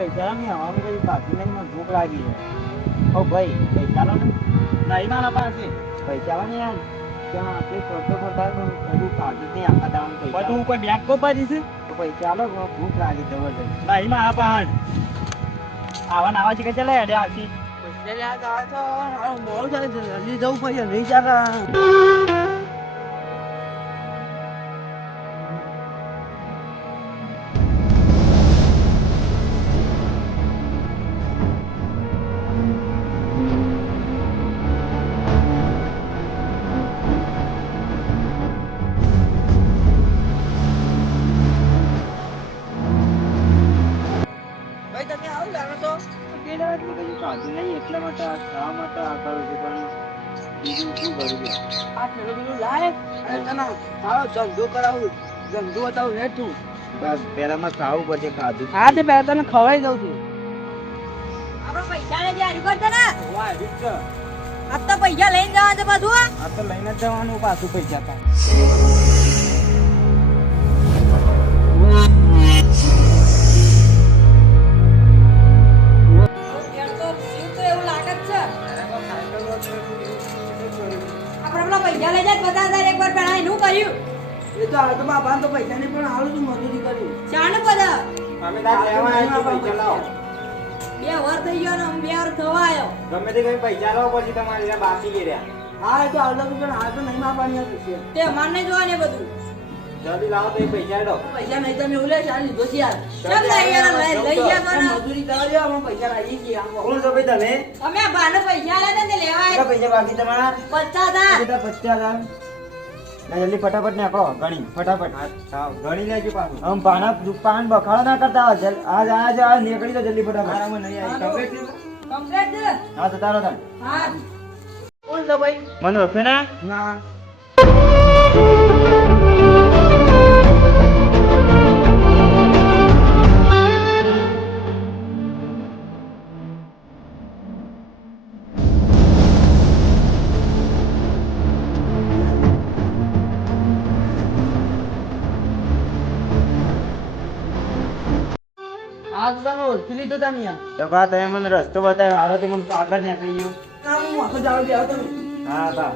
પૈસા નહીં હવાનું કઈ બાકી નહીં, મને ભૂખ લાગી છે. ઓ ભાઈ પૈસા લો ને. નહીં મારા પાસે પૈસા લો ને યાર. ત્યાં આપણે ફરતો ફરતા બધું કાઢી નહીં આખા દાવાનું પૈસા. તું કોઈ બેગ કો ભરી છે તો પૈસા લો, ભૂખ લાગી જબરજસ્ત. નહીં મારા પાસે આવા નાવા છે કે ચાલે હેડે આથી પૈસા લ્યા તો બહુ જાય છે, જલ્દી જવું પડશે નહીં ચાલે. એટલા માટે ખાવા માટે આ કરું છું, પણ બીજું શું કરું છું? આ પેલું બધું લાય તને ખાવ ધંધો કરાવું, ધંધો બતાવું ને તું. બસ પેલામાં ખાવું પડશે, ખાધું. હા તે પેલા તને ખવાઈ દઉં છું. આપણો પૈસા લઈ જાય કરતા ને. વાહ રીત આ તો પૈસા લઈને જવાનું છે પાછું. આ તો લઈને જ જવાનું પાછું પૈસા તા. પૈસા લઈ જાય 50,000 એકવાર પેલા એનું કર્યું. એ તો આ તો બાપા તો પૈસા નહીં પણ હાલું તું મજૂરી કર્યું. ચાને બધા અમે તાર લેવા આવ્યા તો પૈસા લાવો. 2 વર્ષ થઈ ગયો ને 2 વર્ષ થવા આવ્યો. ગમે તે કઈ પૈસા લાવો પછી તમારે ત્યાં બાકી ગયા. હા એ તો હાલ તો પણ હાલ તો નહીં માપવાની હતી. તે અમાર નહીં જોવાનું એ બધું. જલ્દી લાવો તો એ પૈસા લો. પૈસા નહીં તમે ઉલે ચાલ લીધો છે યાર. ચાલ લઈ યાર લઈ ગયા પણ મજૂરી કરાવજો, અમે પૈસા લાવી ગયા. કોણ છો ભાઈ તમે? અમે બાને પૈસા આલ્યા ને લેવા આવ્યા. પૈસા બાકી તમારા 50,000. 50,000. ના જલ્દી ફટાફટ નીકળો, ગણી ફટાફટ. હા ગણી લેજો પાછું. આમ પાન બખાડો ના કરતા હોય. આ નીકળી તો જલ્દી ફટાફટ. આરામાં નહીં આવી. કમ્પ્લીટ છે. હા તો તારો તાર. હા કોણ છે ભાઈ? મને ઓળખે ના? ના. આ તો તમે ઓળખી લીધો તમે યાર. તો તમે મને રસ્તો બતાવ્યો, હારો તે મને આગળ નીકળી ગયો. હું આખો જાવ બે આવો તમે. હા બા